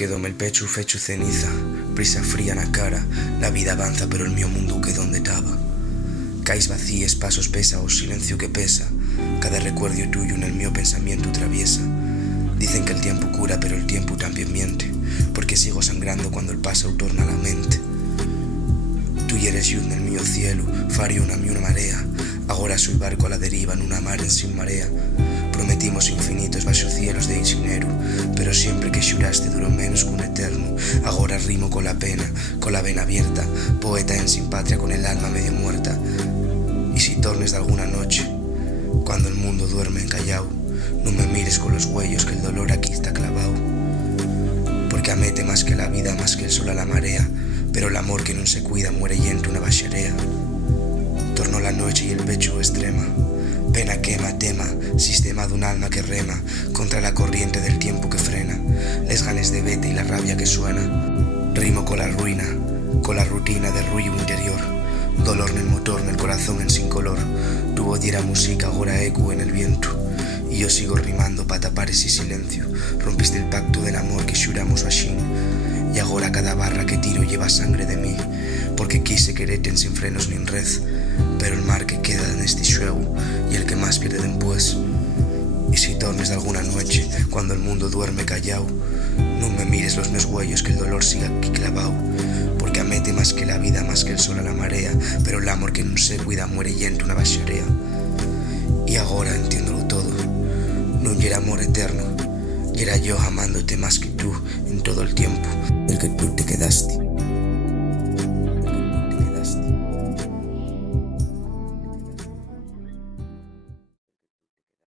Quedóme el pecho fecho ceniza, brisa fría na cara. La vida avanza pero el mío mundo quedó onde taba. Cais vacíes, pasos pesa, o silencio que pesa. Cada recuerdo tuyo en el mío pensamiento traviesa. Dicen que el tiempo cura pero el tiempo también miente, porque sigo sangrando cuando el pasado torna a la mente. Tú eres yo en el mío cielo, fario na miña marea. Agora soy barco a la deriva nunha mar en sin marea. Prometimos infinitos baixo cielos de enxinero, pero siempre que xuraste duró menos que un eterno. Agora rimo con la pena, con la vena abierta, poeta en sin patria con el alma medio muerta. Y si tornes de alguna noche, cuando el mundo duerme encallao, no me mires con los huellos que el dolor aquí está clavao. Porque amete más que la vida, más que el sol a la marea, pero el amor que no se cuida muere yendo una baxerea. Tornó la noche y el pecho extrema, pena quema, tema, sistema d'un alma que rema contra la corriente del tiempo que frena, les ganes de vete y la rabia que suena. Rimo con la ruina, con la rutina del ruido interior, dolor en el motor, en el corazón en sin color. Tu voz diera música, agora eco en el viento, y yo sigo rimando pa tapar ese silencio. Rompiste el pacto del amor que xuramos axín, y agora cada barra que tiro lleva sangre de mí, porque quise quererte sin frenos nin red, pero el mar que queda neste xuego y el que más pierde dempués. Y si tornes de alguna noche, cuando el mundo duerme callao, non me mires los meus huellos que el dolor siga aquí clavao. Porque amete más que la vida, más que el sol a la marea, pero el amor que non se cuida muere yendo una baxerea. Y agora entiéndolo todo, non era amor eterno, y era yo amándote más que tú en todo el tiempo del que tú te quedaste.